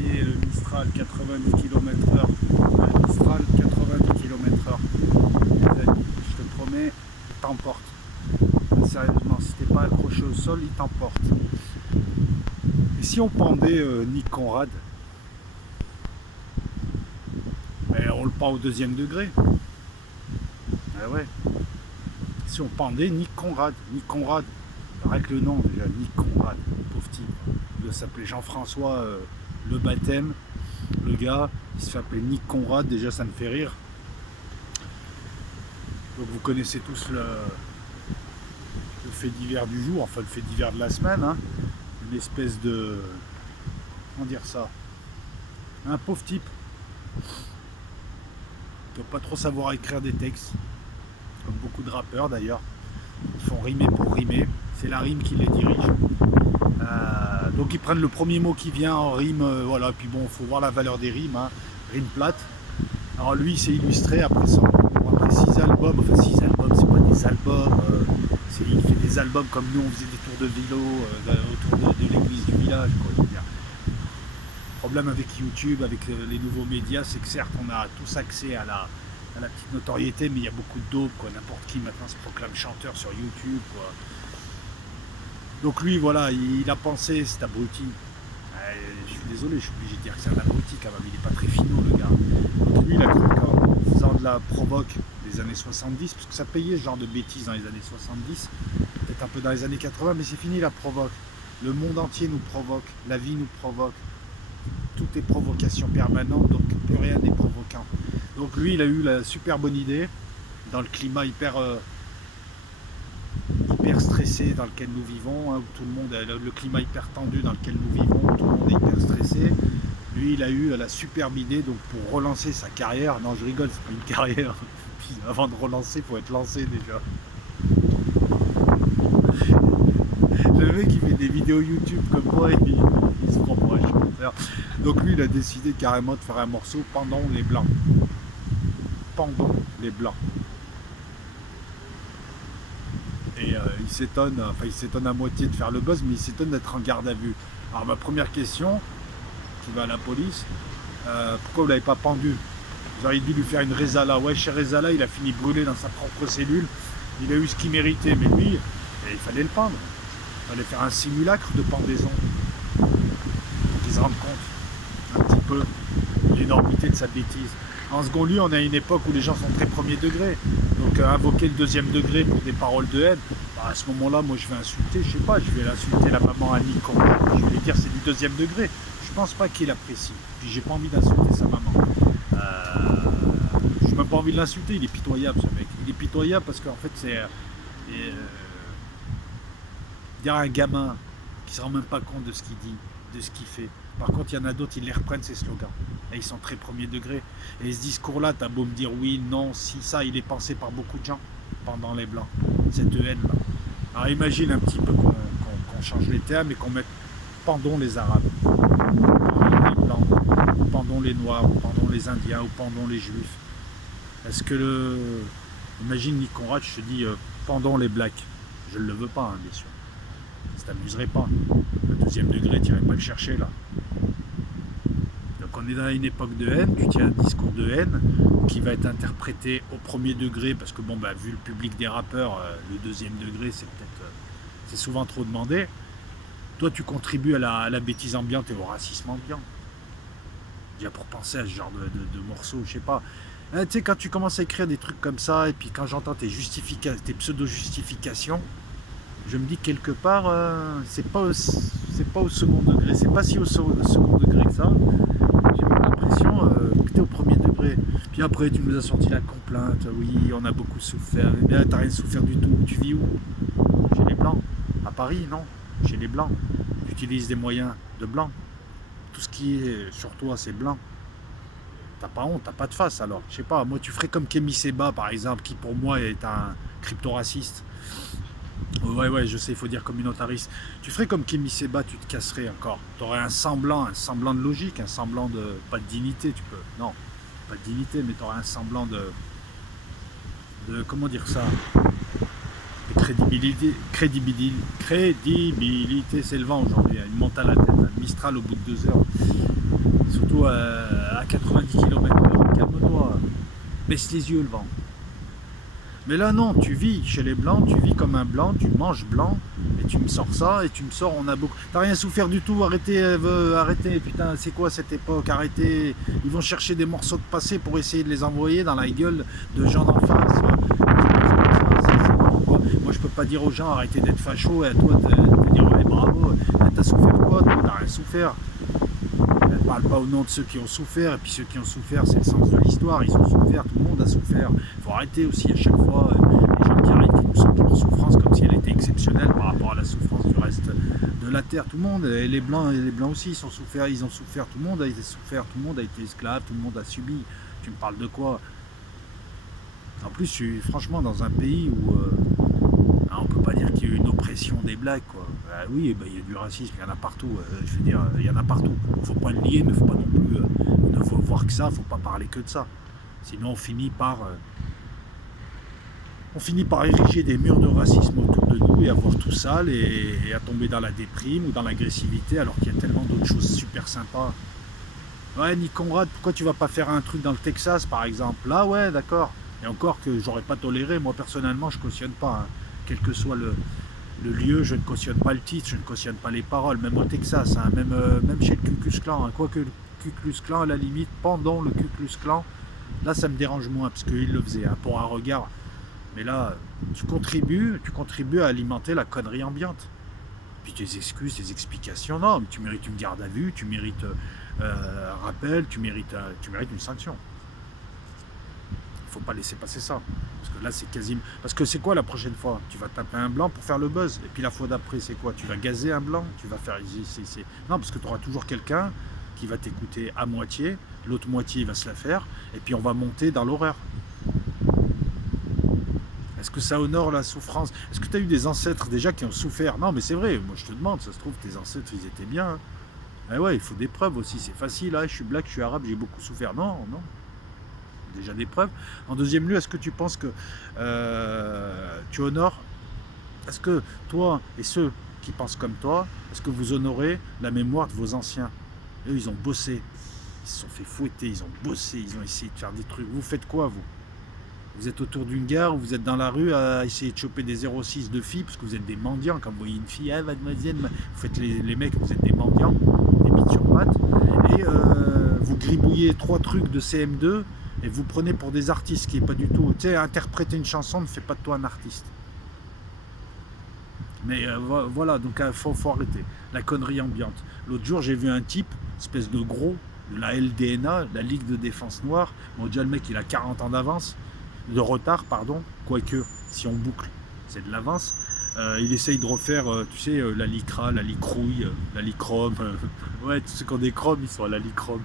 est, le Mistral 90 km/h. Le Mistral 90 km/h. Je te promets, il t'emporte. Sérieusement, si t'es pas accroché au sol, il t'emporte. Et si on pendait Nick Conrad, ben, on le pend au deuxième degré. Ah ouais. Si on pendait Nick Conrad, avec le nom déjà, Nick Conrad, pauvre type. Il doit s'appeler Jean-François Le Baptême. Le gars, il se fait appeler Nick Conrad, déjà ça me fait rire. Donc vous connaissez tous le fait divers du jour, enfin le fait divers de la semaine, hein. Une espèce de... comment dire ça, un pauvre type. Il doit pas trop savoir écrire des textes, comme beaucoup de rappeurs d'ailleurs. Ils font rimer pour rimer, c'est la rime qui les dirige. Donc ils prennent le premier mot qui vient en rime, voilà, puis bon, il faut voir la valeur des rimes, hein. Rime plate. Alors lui, il s'est illustré après 6 albums, enfin 6 albums, c'est pas des albums, il fait des albums comme nous, on faisait des tours de vélo autour de l'église du village, quoi, je veux dire. Le problème avec YouTube, avec les nouveaux médias, c'est que certes, on a tous accès à la petite notoriété, mais il y a beaucoup de daubes, quoi. N'importe qui maintenant se proclame chanteur sur YouTube, quoi. Donc lui, voilà, il a pensé, cet abruti. Je suis désolé, je suis obligé de dire que c'est un abruti quand même, il n'est pas très finot, le gars. Donc lui, il a cru qu'en faisant de la provoque des années 70, parce que ça payait ce genre de bêtises dans les années 70, peut-être un peu dans les années 80, mais c'est fini la provoque. Le monde entier nous provoque, la vie nous provoque. Tout est provocation permanente, donc plus rien n'est provoquant. Donc lui, il a eu la super bonne idée, dans le climat hyper stressé dans lequel nous vivons, hein, où tout le monde, le climat hyper tendu dans lequel nous vivons, où tout le monde est hyper stressé. Lui, il a eu la superbe idée, donc pour relancer sa carrière, non je rigole, c'est pas une carrière, puis avant de relancer, il faut être lancé déjà. Le mec il fait des vidéos YouTube comme moi, il se prend pour un chanteur. Donc lui, il a décidé carrément de faire un morceau Pendons les Blancs. Pendons les Blancs. Et il s'étonne à moitié de faire le buzz, mais il s'étonne d'être en garde à vue. Alors ma première question, qui va à la police, pourquoi vous l'avez pas pendu? Vous auriez dû lui faire une Rezala. Ouais, chez Rezala, il a fini brûlé dans sa propre cellule. Il a eu ce qu'il méritait, mais lui, il fallait le pendre. Il fallait faire un simulacre de pendaison. Pour qu'il se rende compte un petit peu l'énormité de sa bêtise. En second lieu, on est à une époque où les gens sont très premier degré. Donc invoquer le deuxième degré pour des paroles de haine, bah, à ce moment-là, moi je vais insulter, je sais pas, je vais l'insulter la maman à Nick Conrad, je vais lui dire c'est du deuxième degré. Je pense pas qu'il apprécie. Puis j'ai pas envie d'insulter sa maman. Je n'ai même pas envie de l'insulter, il est pitoyable ce mec. Il est pitoyable parce qu'en fait c'est dire à un gamin qui se rend même pas compte de ce qu'il dit, de ce qu'il fait. Par contre, il y en a d'autres, ils les reprennent ces slogans. Et ils sont très premier degré. Et ce discours-là, t'as beau me dire oui, non, si, ça, il est pensé par beaucoup de gens pendant les Blancs. Cette haine-là. Alors imagine un petit peu qu'on change les termes et qu'on mette pendons les Arabes, pendons les Blancs, pendons les Noirs, pendons les Indiens ou pendons les Juifs. Est-ce que imagine Nick Conrad, je te dis pendons les Blacks. Je ne le veux pas, hein, bien sûr. Ça t'amuserait pas. Le deuxième degré, tu n'irais pas le chercher là. Donc on est dans une époque de haine, tu tiens un discours de haine qui va être interprété au premier degré, parce que bon bah vu le public des rappeurs, le deuxième degré c'est peut-être c'est souvent trop demandé. Toi tu contribues à la bêtise ambiante et au racisme ambiant. Déjà pour penser à ce genre de morceaux, je sais pas. Tu sais, quand tu commences à écrire des trucs comme ça, et puis quand j'entends tes pseudo-justifications, je me dis quelque part, c'est pas au second degré, c'est pas si au second degré que ça. J'ai l'impression que t'es au premier degré. Puis après, tu nous as sorti la complainte, oui, on a beaucoup souffert. Eh bien, t'as rien souffert du tout. Tu vis où? Chez les Blancs. À Paris, non. Chez les Blancs. Tu utilises des moyens de Blancs. Tout ce qui est sur toi, c'est blanc. T'as pas honte, t'as pas de face alors. Je sais pas, moi tu ferais comme Kémy Séba par exemple, qui pour moi est un crypto-raciste. Ouais, je sais, il faut dire communautariste. Tu ferais comme Kémy Séba, tu te casserais encore. Tu aurais un semblant de logique, un semblant de... pas de dignité, tu peux. Non, pas de dignité, mais tu aurais un semblant de... comment dire ça? crédibilité, c'est le vent aujourd'hui. Il monte à la tête. Un Mistral au bout de 2 heures. Surtout à 90 km/h. Calme-toi. Baisse les yeux le vent. Mais là non, tu vis chez les blancs, tu vis comme un blanc, tu manges blanc, et tu me sors ça, et tu me sors, on a beaucoup... T'as rien souffert du tout, arrêtez, arrêtez, putain, c'est quoi cette époque, arrêtez. Ils vont chercher des morceaux de passé pour essayer de les envoyer dans la gueule de gens d'en face. Moi je peux pas dire aux gens, arrêtez d'être facho, et à toi te dire, ouais, bravo, t'as souffert quoi, toi, t'as rien souffert. Elle parle pas au nom de ceux qui ont souffert, et puis ceux qui ont souffert, c'est le sens de l'histoire, ils ont souffert, tout le monde a souffert. Il faut arrêter aussi à chaque fois les gens qui arrivent, qui nous sentent leur souffrance comme si elle était exceptionnelle par rapport à la souffrance du reste de la terre. Tout le monde, et les blancs aussi, ils ont souffert, tout le monde a été souffert, tout le monde a été esclave, tout le monde a subi. Tu me parles de quoi? En plus, je suis franchement dans un pays où on peut pas dire qu'il y a eu une oppression des blacks, quoi. Oui, il y a du racisme, il y en a partout. Je veux dire, il y en a partout. Faut pas le nier, mais faut pas non plus ne faut voir que ça. Faut pas parler que de ça. Sinon, on finit par ériger des murs de racisme autour de nous et à voir tout sale et à tomber dans la déprime ou dans l'agressivité, alors qu'il y a tellement d'autres choses super sympas. Ouais, Nick Conrad, pourquoi tu vas pas faire un truc dans le Texas, par exemple? Là, ouais, d'accord. Et encore que j'aurais pas toléré. Moi, personnellement, je cautionne pas. Hein. Quel que soit le lieu, je ne cautionne pas le titre, je ne cautionne pas les paroles, même au Texas, hein, même chez le Ku Klux Klan, hein, quoique le Ku Klux Klan, à la limite, pendant le Ku Klux Klan, là ça me dérange moins, parce qu'il le faisait, hein, pour un regard. Mais là, tu contribues à alimenter la connerie ambiante. Puis tes excuses, tes explications, non, mais tu mérites une garde à vue, tu mérites un rappel, tu mérites une sanction. Il ne faut pas laisser passer ça. Parce que là, c'est quasiment... Parce que c'est quoi la prochaine fois? Tu vas taper un blanc pour faire le buzz. Et puis la fois d'après, c'est quoi? Tu vas gazer un blanc? Tu vas faire... Non, parce que tu auras toujours quelqu'un qui va t'écouter à moitié. L'autre moitié, il va se la faire. Et puis on va monter dans l'horreur. Est-ce que ça honore la souffrance? Est-ce que tu as eu des ancêtres déjà qui ont souffert? Non, mais c'est vrai. Moi, je te demande. Ça se trouve, tes ancêtres, ils étaient bien. Hein. Eh ouais, il faut des preuves aussi. C'est facile. Hein. Je suis black, je suis arabe, j'ai beaucoup souffert. Non, non. Déjà des preuves. En deuxième lieu, est-ce que tu penses que tu honores? Est-ce que toi et ceux qui pensent comme toi, est-ce que vous honorez la mémoire de vos anciens? Eux, ils ont bossé, ils se sont fait fouetter, ils ont bossé, ils ont essayé de faire des trucs. Vous faites quoi, vous? Vous êtes autour d'une gare ou vous êtes dans la rue à essayer de choper des 06 de filles parce que vous êtes des mendiants. Quand vous voyez une fille, ah, mademoiselle, vous faites les mecs, vous êtes des mendiants, des bites sur pattes, et vous gribouillez 3 trucs de CM2 et vous prenez pour des artistes, qui n'est pas du tout... Tu sais, interpréter une chanson ne fait pas de toi un artiste. Mais voilà, donc il faut arrêter. La connerie ambiante. L'autre jour, j'ai vu un type, espèce de gros, de la LDNA, la Ligue de Défense Noire. Bon, déjà, le mec, il a 40 ans d'avance, de retard, pardon, quoique, si on boucle, c'est de l'avance. Il essaye de refaire, tu sais, la lycra, la lycrouille, la lychrome. Ouais, tous ceux qui ont des chromes, ils sont à la lychrome.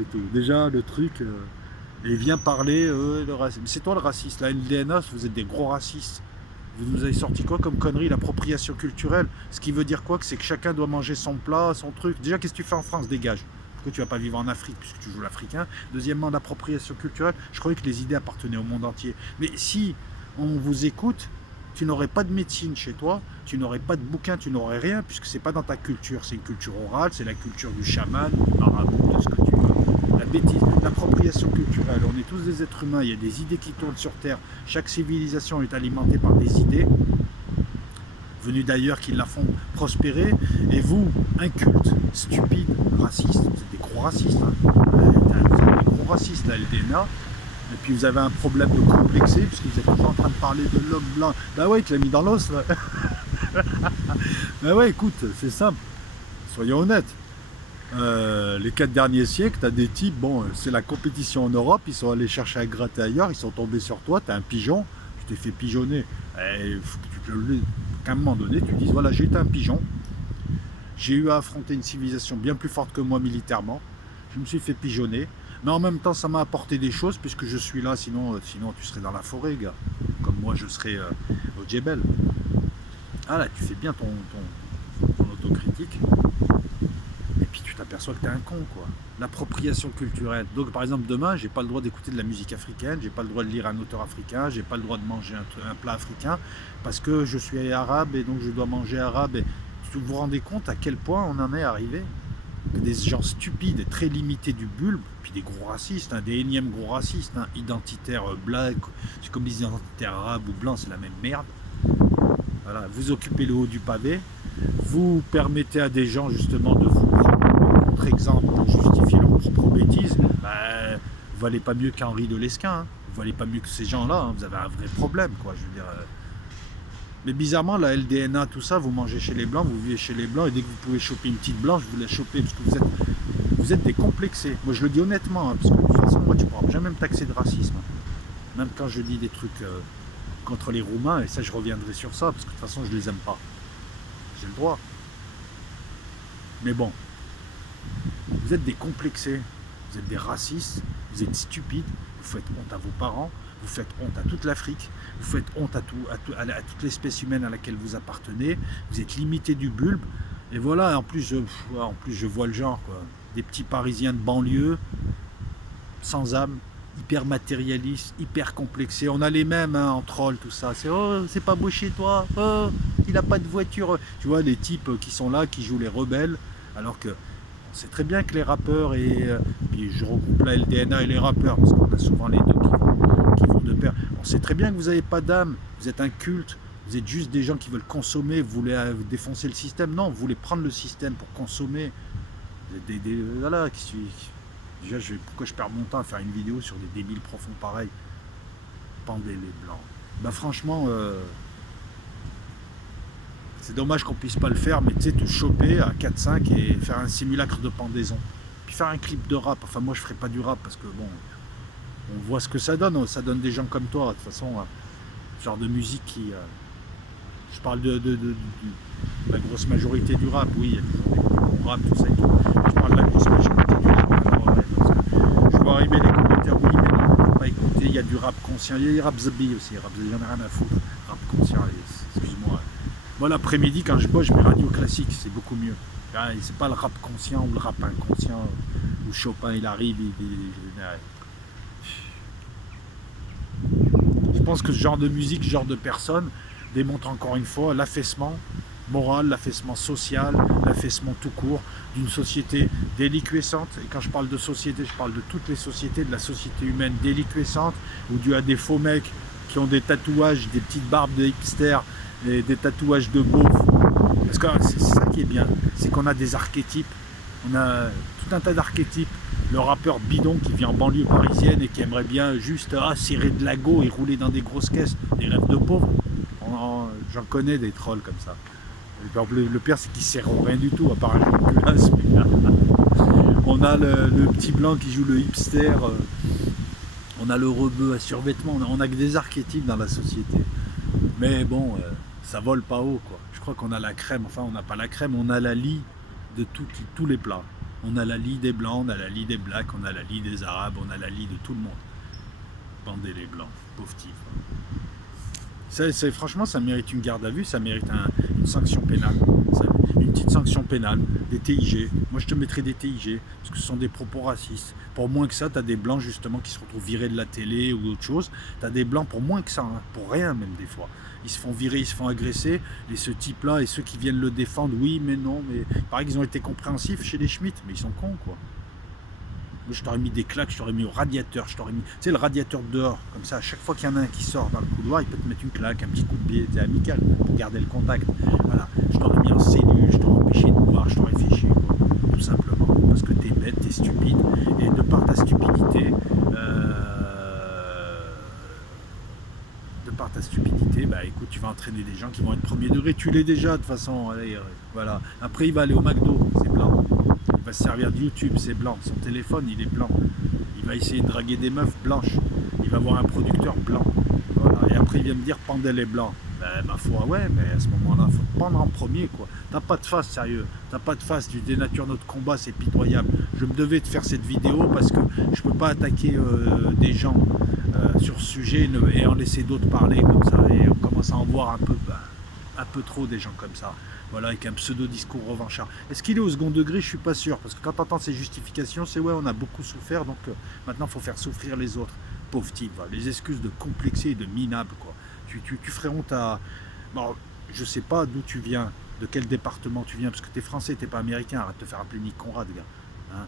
Et tout. Déjà, le truc... Et il vient parler de racisme. C'est toi le raciste, la LDNA, vous êtes des gros racistes. Vous nous avez sorti quoi comme connerie? L'appropriation culturelle. Ce qui veut dire quoi? Que c'est que chacun doit manger son plat, son truc. Déjà, qu'est-ce que tu fais en France? Dégage. Pourquoi tu vas pas vivre en Afrique puisque tu joues l'Africain? Deuxièmement, l'appropriation culturelle. Je croyais que les idées appartenaient au monde entier. Mais si on vous écoute, tu n'aurais pas de médecine chez toi, tu n'aurais pas de bouquin, tu n'aurais rien, puisque c'est pas dans ta culture. C'est une culture orale, c'est la culture du chaman, du marabout, de ce que tu veux. La bêtise, l'appropriation culturelle, on est tous des êtres humains, il y a des idées qui tournent sur Terre, chaque civilisation est alimentée par des idées venues d'ailleurs qui la font prospérer, et vous, incultes, stupides, racistes, vous êtes des gros racistes, hein. Vous êtes des gros racistes, la LDNA, et puis vous avez un problème de complexé, puisque vous êtes toujours en train de parler de l'homme blanc. Bah ouais, il te l'a mis dans l'os, là. Bah ouais, écoute, c'est simple, soyons honnêtes. Les 4 derniers siècles, tu as des types, bon, c'est la compétition en Europe, ils sont allés chercher à gratter ailleurs, ils sont tombés sur toi, tu es un pigeon, tu t'es fait pigeonner. Il faut qu'à un moment donné, tu dises, voilà, j'ai été un pigeon, j'ai eu à affronter une civilisation bien plus forte que moi militairement, je me suis fait pigeonner, mais en même temps, ça m'a apporté des choses, puisque je suis là, sinon tu serais dans la forêt, gars, comme moi je serais au Djebel. Ah là, tu fais bien ton autocritique. Et puis tu t'aperçois que t'es un con, quoi. L'appropriation culturelle. Donc, par exemple, demain, j'ai pas le droit d'écouter de la musique africaine, j'ai pas le droit de lire un auteur africain, j'ai pas le droit de manger un plat africain, parce que je suis arabe et donc je dois manger arabe. Et vous vous rendez compte à quel point on en est arrivé? Que des gens stupides et très limités du bulbe, puis des gros racistes, hein, des énièmes gros racistes, hein, identitaires blancs, c'est comme les identitaires arabes ou blancs, c'est la même merde. Voilà, vous occupez le haut du pavé, vous permettez à des gens justement de vous prendre en contre-exemple pour justifier leurs propres bêtises. Vous valez pas mieux qu'Henri de Lesquin, hein. Vous valez pas mieux que ces gens-là, hein. Vous avez un vrai problème, quoi. Je veux dire. Mais bizarrement, la LDNA, tout ça, vous mangez chez les blancs, vous vivez chez les blancs, et dès que vous pouvez choper une petite blanche, vous la chopez, parce que vous êtes décomplexés. Moi, je le dis honnêtement, hein, parce que de toute façon, moi, tu ne pourras jamais me taxer de racisme. Même quand je dis des trucs contre les Roumains, et ça, je reviendrai sur ça, parce que de toute façon, je les aime pas. J'ai le droit. Mais bon, vous êtes décomplexés, vous êtes des racistes, vous êtes stupides, vous faites honte à vos parents, vous faites honte à toute l'Afrique, vous faites honte à toute l'espèce humaine à laquelle vous appartenez, vous êtes limité du bulbe, et voilà, en plus je vois le genre, quoi. Des petits Parisiens de banlieue, sans âme, hyper matérialistes, hyper complexés, on a les mêmes hein, en troll, tout ça, c'est oh, c'est pas beau chez toi, oh, il a pas de voiture, tu vois, les types qui sont là, qui jouent les rebelles, alors que on sait très bien que les rappeurs, et puis je regroupe la LDNA et les rappeurs, parce qu'on a souvent les deux qui vont de pair. On sait très bien que vous n'avez pas d'âme, vous êtes un culte, vous êtes juste des gens qui veulent consommer, vous voulez défoncer le système. Non, vous voulez prendre le système pour consommer. Vous êtes voilà, déjà, pourquoi je perds mon temps à faire une vidéo sur des débiles profonds pareils? Pendez les blancs. Ben franchement, c'est dommage qu'on puisse pas le faire, mais tu sais, te choper à 4-5 et faire un simulacre de pendaison. Puis faire un clip de rap. Enfin, moi, je ferai pas du rap parce que bon. On voit ce que ça donne des gens comme toi, de toute façon, ce genre de musique qui... je parle de la grosse majorité du rap, oui, il y a toujours des bons rap, tout ça et tout. Je parle de la grosse majorité du rap, alors, ouais, parce que je vois arriver les commentaires, oui, mais non, on ne peut pas écouter, il y a du rap conscient, il y a du rap zabi aussi, il y en a rien à foutre, rap conscient, excuse-moi. Moi, l'après-midi, quand je bosse, je mets radio classique, c'est beaucoup mieux. C'est pas le rap conscient ou le rap inconscient, où Chopin, il arrive, je pense que ce genre de musique, ce genre de personnes démontre encore une fois l'affaissement moral, l'affaissement social, l'affaissement tout court d'une société déliquescente. Et quand je parle de société, je parle de toutes les sociétés, de la société humaine déliquescente, où dû à des faux mecs qui ont des tatouages, des petites barbes de hipsters, et des tatouages de beaufs. Parce que c'est ça qui est bien, c'est qu'on a des archétypes, on a tout un tas d'archétypes. Le rappeur bidon qui vit en banlieue parisienne et qui aimerait bien juste serrer de la go et rouler dans des grosses caisses, des rêves de pauvres. J'en connais des trolls comme ça. Le pire, c'est qu'ils ne serront rien du tout, à part un jeu de culasse. On a le petit blanc qui joue le hipster, on a le rebeu à survêtement, on a que des archétypes dans la société. Mais bon, ça vole pas haut, quoi. Je crois qu'on a la crème, enfin on n'a pas la crème, on a la lie de tous les plats. On a la lie des blancs, on a la lie des blacks, on a la lie des arabes, on a la lie de tout le monde. Pendez les blancs, pauvres types. Franchement, ça mérite une garde à vue, ça mérite une sanction pénale. Une petite sanction pénale, des TIG. Moi, je te mettrais des TIG, parce que ce sont des propos racistes. Pour moins que ça, tu as des blancs, justement, qui se retrouvent virés de la télé ou d'autres choses. Tu as des blancs pour moins que ça, hein, pour rien même, des fois. Ils se font virer, ils se font agresser, et ce type-là, et ceux qui viennent le défendre, oui, mais non, mais... Pareil qu'ils ont été compréhensifs chez les Schmitt, mais ils sont cons, quoi. Moi, je t'aurais mis des claques, je t'aurais mis au radiateur, je t'aurais mis... Tu sais, le radiateur dehors, comme ça, à chaque fois qu'il y en a un qui sort dans le couloir, il peut te mettre une claque, un petit coup de pied, c'est amical, pour garder le contact. Voilà, je t'aurais mis en cellule, je t'aurais empêché de boire, je t'aurais fait chier, quoi. Tout simplement, parce que t'es bête, t'es stupide, et de par ta stupidité, bah écoute, tu vas entraîner des gens qui vont être premier degré, tu l'es déjà de toute façon, allez, voilà. Après, il va aller au McDo, c'est blanc. Il va se servir de YouTube, c'est blanc. Son téléphone, il est blanc. Il va essayer de draguer des meufs blanches. Il va voir un producteur blanc. Voilà. Et après, il vient me dire, pendez les blancs. Ben, ma foi, ouais, mais à ce moment-là, il faut te pendre en premier, quoi. T'as pas de face, sérieux. T'as pas de face. Tu dénatures notre combat, c'est pitoyable. Je me devais de faire cette vidéo parce que je peux pas attaquer des gens sur ce sujet et en laisser d'autres parler comme ça. Et on commence à en voir un peu. Ben, un peu trop des gens comme ça, voilà, avec un pseudo-discours revanchard. Est-ce qu'il est au second degré? Je suis pas sûr, parce que quand tu entends ces justifications, c'est ouais, on a beaucoup souffert, donc maintenant il faut faire souffrir les autres. Pauvre type, voilà. Les excuses de complexé et de minable, quoi. Tu ferais honte à... Bon, je sais pas d'où tu viens, de quel département tu viens, parce que tu es français, tu n'es pas américain, arrête de te faire appeler Nick Conrad, gars. Hein,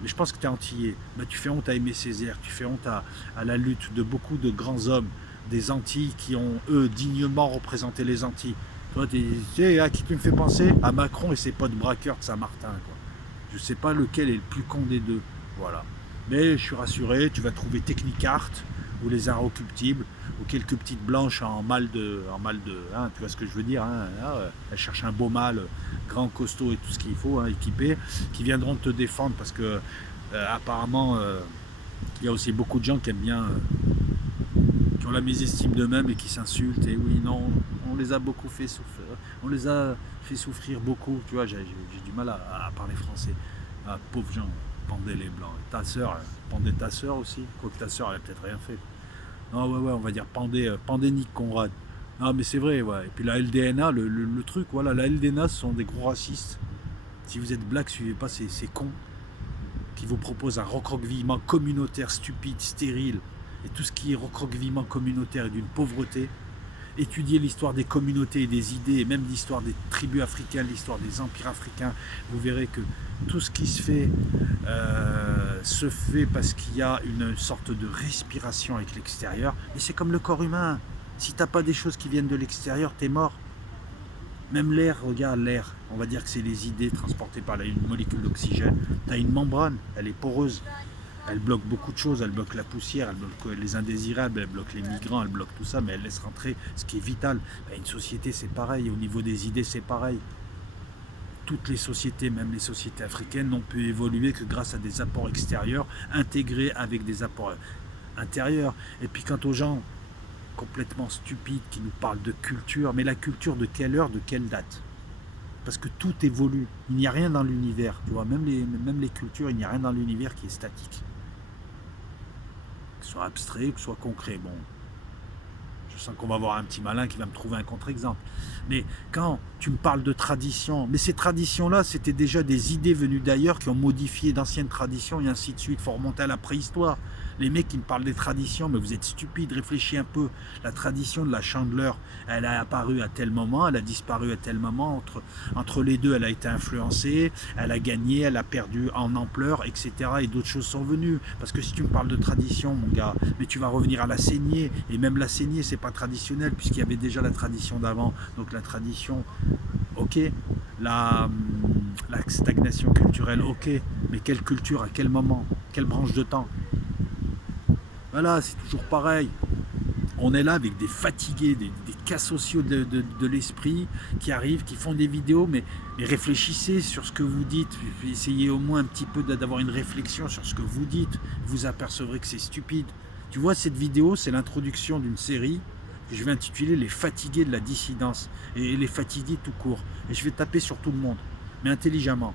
mais je pense que tu es antillais. Bah, tu fais honte à Aimé Césaire, tu fais honte à la lutte de beaucoup de grands hommes des Antilles qui ont, eux, dignement représenté les Antilles. Toi, tu sais à qui tu me fais penser? À Macron et ses potes braqueurs de Saint-Martin, quoi. Je sais pas lequel est le plus con des deux. Voilà. Mais je suis rassuré, tu vas trouver Technicart ou les Inrecuptibles ou quelques petites blanches en mal de hein, tu vois ce que je veux dire, hein, elles cherchent un beau mâle grand, costaud et tout ce qu'il faut, hein, équipé, qui viendront te défendre parce que apparemment il y a aussi beaucoup de gens qui aiment bien qui ont la mésestime d'eux-mêmes et qui s'insultent. Et oui, non, on les a beaucoup fait souffrir, on les a fait souffrir beaucoup, tu vois, j'ai du mal à parler français. Ah, pauvres gens, pendez les blancs. Ta sœur, pendez ta sœur aussi, quoique ta sœur elle a peut-être rien fait. Non, ouais, on va dire pendez Nick Conrad. Non, mais c'est vrai, ouais. Et puis la LDNA, le truc, voilà, la LDNA, ce sont des gros racistes. Si vous êtes black, suivez pas ces cons qui vous proposent un recroquevillement communautaire stupide, stérile. Et tout ce qui est recroquevillement communautaire et d'une pauvreté. Étudiez l'histoire des communautés et des idées, et même l'histoire des tribus africaines, l'histoire des empires africains. Vous verrez que tout ce qui se fait parce qu'il y a une sorte de respiration avec l'extérieur. Et c'est comme le corps humain. Si t'as pas des choses qui viennent de l'extérieur, t'es mort. Même l'air, regarde l'air. On va dire que c'est les idées transportées par une molécule d'oxygène. T'as une membrane, elle est poreuse. Elle bloque beaucoup de choses, elle bloque la poussière, elle bloque les indésirables, elle bloque les migrants, elle bloque tout ça, mais elle laisse rentrer ce qui est vital. Une société, c'est pareil, au niveau des idées, c'est pareil. Toutes les sociétés, même les sociétés africaines, n'ont pu évoluer que grâce à des apports extérieurs, intégrés avec des apports intérieurs. Et puis quant aux gens complètement stupides qui nous parlent de culture, mais la culture de quelle heure, de quelle date? Parce que tout évolue, il n'y a rien dans l'univers, tu vois, même les cultures, il n'y a rien dans l'univers qui est statique. Que ce soit abstrait, que ce soit concret. Bon, je sens qu'on va avoir un petit malin qui va me trouver un contre-exemple. Mais quand tu me parles de tradition, mais ces traditions-là, c'était déjà des idées venues d'ailleurs qui ont modifié d'anciennes traditions et ainsi de suite. Il faut remonter à la préhistoire. Les mecs qui me parlent des traditions, mais vous êtes stupides, réfléchis un peu. La tradition de la chandeleur, elle a apparu à tel moment, elle a disparu à tel moment. Entre les deux, elle a été influencée, elle a gagné, elle a perdu en ampleur, etc. Et d'autres choses sont venues. Parce que si tu me parles de tradition, mon gars, mais tu vas revenir à la saignée. Et même la saignée, c'est pas traditionnel, puisqu'il y avait déjà la tradition d'avant. Donc la tradition, ok. La stagnation culturelle, ok. Mais quelle culture, à quel moment? Quelle branche de temps? Voilà, c'est toujours pareil. On est là avec des fatigués, des cas sociaux de l'esprit qui arrivent, qui font des vidéos, mais réfléchissez sur ce que vous dites. Essayez au moins un petit peu d'avoir une réflexion sur ce que vous dites. Vous apercevrez que c'est stupide. Tu vois, cette vidéo, c'est l'introduction d'une série que je vais intituler Les fatigués de la dissidence. Et les fatigués tout court. Et je vais taper sur tout le monde, mais intelligemment.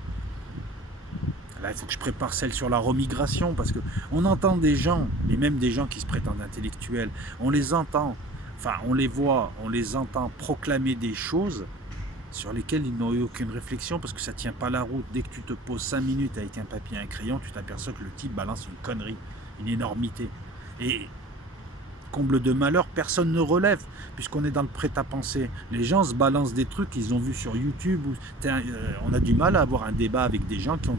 Là, il faut que je prépare celle sur la remigration, parce qu'on entend des gens, et même des gens qui se prétendent intellectuels, on les entend, enfin on les voit, on les entend proclamer des choses sur lesquelles ils n'ont eu aucune réflexion, parce que ça ne tient pas la route. Dès que tu te poses 5 minutes avec un papier et un crayon, tu t'aperçois que le type balance une connerie, une énormité. Et comble de malheur, personne ne relève, puisqu'on est dans le prêt-à-penser. Les gens se balancent des trucs qu'ils ont vus sur YouTube. On a du mal à avoir un débat avec des gens qui ont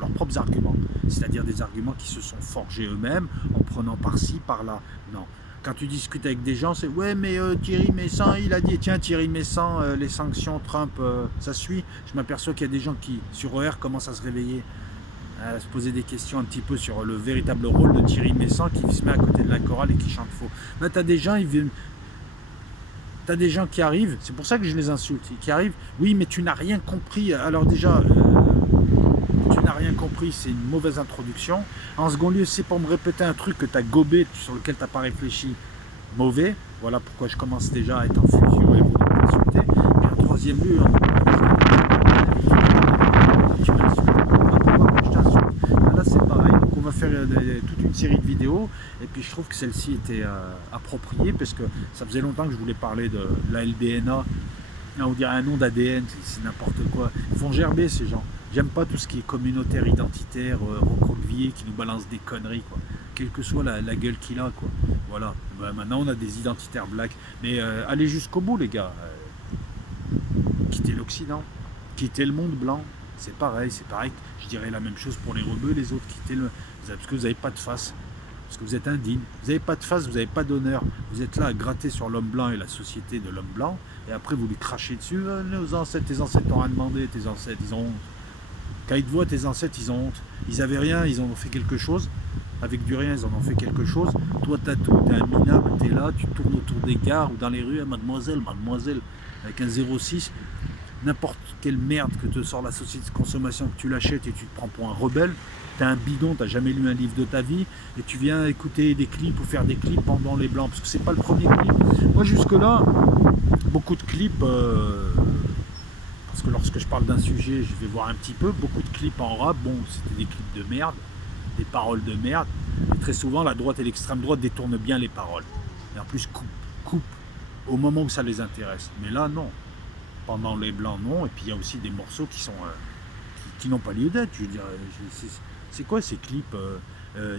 leurs propres arguments, c'est-à-dire des arguments qui se sont forgés eux-mêmes en prenant par-ci, par-là. Non. Quand tu discutes avec des gens, c'est ouais, mais Thierry Meyssan, il a dit, tiens, Thierry Meyssan, les sanctions Trump, ça suit. Je m'aperçois qu'il y a des gens qui, sur OR, commencent à se réveiller, à se poser des questions un petit peu sur le véritable rôle de Thierry Meyssan qui se met à côté de la chorale et qui chante faux. Là, tu as des gens, t'as des gens qui arrivent, c'est pour ça que je les insulte, qui arrivent, oui, mais tu n'as rien compris. Alors déjà, tu n'as rien compris, c'est une mauvaise introduction. En second lieu, c'est pour me répéter un truc que tu as gobé, sur lequel tu n'as pas réfléchi, mauvais. Voilà pourquoi je commence déjà à être en fusion et vous m'insulter. Et en troisième lieu, tu m'insultes. Là, c'est pareil. Donc on va faire toute une série de vidéos, et puis je trouve que celle-ci était appropriée, parce que ça faisait longtemps que je voulais parler de la LDNA. On dirait un nom d'ADN, c'est n'importe quoi. Ils font gerber ces gens. J'aime pas tout ce qui est communautaire, identitaire, recroquevillé, qui nous balance des conneries, quoi. Quelle que soit la gueule qu'il a, quoi. Voilà. Ben, maintenant, on a des identitaires blacks. Mais allez jusqu'au bout, les gars. Quittez l'Occident. Quittez le monde blanc. C'est pareil, c'est pareil. Je dirais la même chose pour les rebeux, les autres. Quittez le... Parce que vous n'avez pas de face. Parce que vous êtes indigne. Vous n'avez pas de face, vous n'avez pas d'honneur. Vous êtes là à gratter sur l'homme blanc et la société de l'homme blanc. Et après, vous lui crachez dessus. Nos ancêtres, tes ancêtres t'ont rien demandé. Tes ancêtres, ils ont honte. Quand ils te voient, tes ancêtres, ils ont honte. Ils avaient rien, ils en ont fait quelque chose. Avec du rien, ils en ont fait quelque chose. Toi, t'as tout, t'es un minable, t'es là, tu tournes autour des gares ou dans les rues, mademoiselle, mademoiselle, avec un 06. N'importe quelle merde que te sort la société de consommation, que tu l'achètes et tu te prends pour un rebelle. T'as un bidon, t'as jamais lu un livre de ta vie et tu viens écouter des clips ou faire des clips pendant les blancs, parce que c'est pas le premier clip. Moi, jusque-là, beaucoup de clips, parce que lorsque je parle d'un sujet, je vais voir un petit peu, beaucoup de clips en rap, bon, c'était des clips de merde, des paroles de merde, et très souvent, la droite et l'extrême droite détournent bien les paroles. Et en plus, coupe au moment où ça les intéresse. Mais là, non. Pendant les blancs, non. Et puis, il y a aussi des morceaux qui sont qui n'ont pas lieu d'être. Je veux dire, c'est quoi ces clips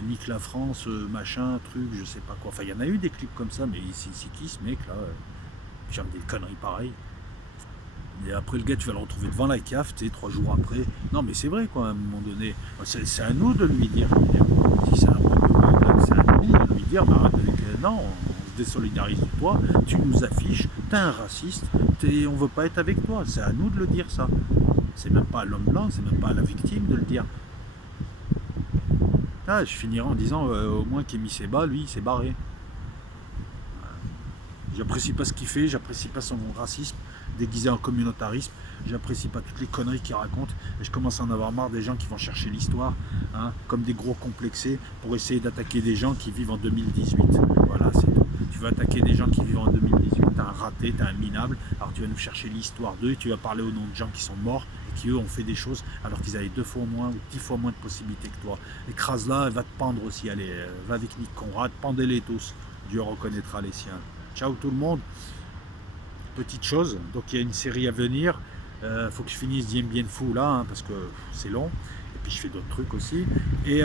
Nique la France, machin, truc, je sais pas quoi. Enfin, il y en a eu des clips comme ça, mais c'est qui ce mec là J'aime des conneries pareilles. Et après, le gars, tu vas le retrouver devant la CAF, tu sais, 3 jours après. Non, mais c'est vrai, quoi, à un moment donné. C'est à nous de lui dire. Si c'est un problème, c'est à nous de lui dire, bah, arrête avec. Non, on se désolidarise de toi, tu nous affiches, t'es un raciste, on veut pas être avec toi. C'est à nous de le dire, ça. C'est même pas à l'homme blanc, c'est même pas à la victime de le dire. Ah, je finirai en disant, au moins Kémy Séba, lui, il s'est barré. J'apprécie pas ce qu'il fait, j'apprécie pas son racisme déguisé en communautarisme, j'apprécie pas toutes les conneries qu'il raconte, et je commence à en avoir marre des gens qui vont chercher l'histoire, hein, comme des gros complexés, pour essayer d'attaquer des gens qui vivent en 2018. Voilà, c'est tout. Tu vas attaquer des gens qui vivent en 2018, t'es un raté, t'es un minable, alors tu vas nous chercher l'histoire d'eux, et tu vas parler au nom de gens qui sont morts, et qui eux ont fait des choses, alors qu'ils avaient 2 fois moins, ou 10 fois moins de possibilités que toi. Écrase-la, elle va te pendre aussi, allez, va avec Nick Conrad, pendez-les tous, Dieu reconnaîtra les siens. Ciao tout le monde. Petite chose, donc il y a une série à venir. Faut que je finisse Dien Bien Phu là, hein, parce que c'est long. Et puis je fais d'autres trucs aussi. Et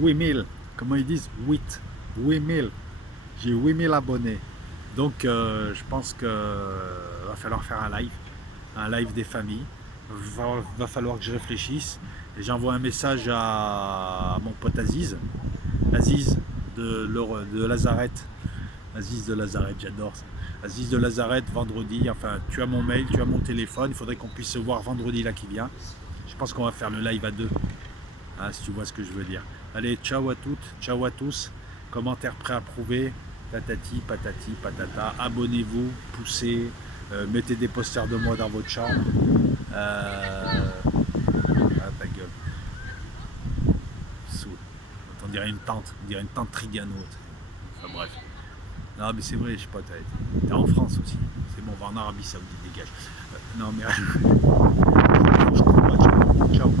8000, comment ils disent 8000. J'ai 8000 abonnés. Donc je pense que va falloir faire un live des familles. Va falloir que je réfléchisse. Et j'envoie un message à mon pote Aziz de Lazareth. Aziz de Lazareth, j'adore ça. Aziz de Lazareth, vendredi, enfin, tu as mon mail, tu as mon téléphone, il faudrait qu'on puisse se voir vendredi là qui vient. Je pense qu'on va faire le live à 2, hein, si tu vois ce que je veux dire. Allez, ciao à toutes, ciao à tous. Commentaires préapprouvés, tatati, patati, patata. Abonnez-vous, poussez, mettez des posters de moi dans votre chambre. Ah, ta gueule. On dirait une tante, Trigano. Enfin bref. Non mais c'est vrai, je sais pas, t'es en France aussi. C'est bon, on va en Arabie Saoudite, dégage. Non mais je comprends pas, ciao.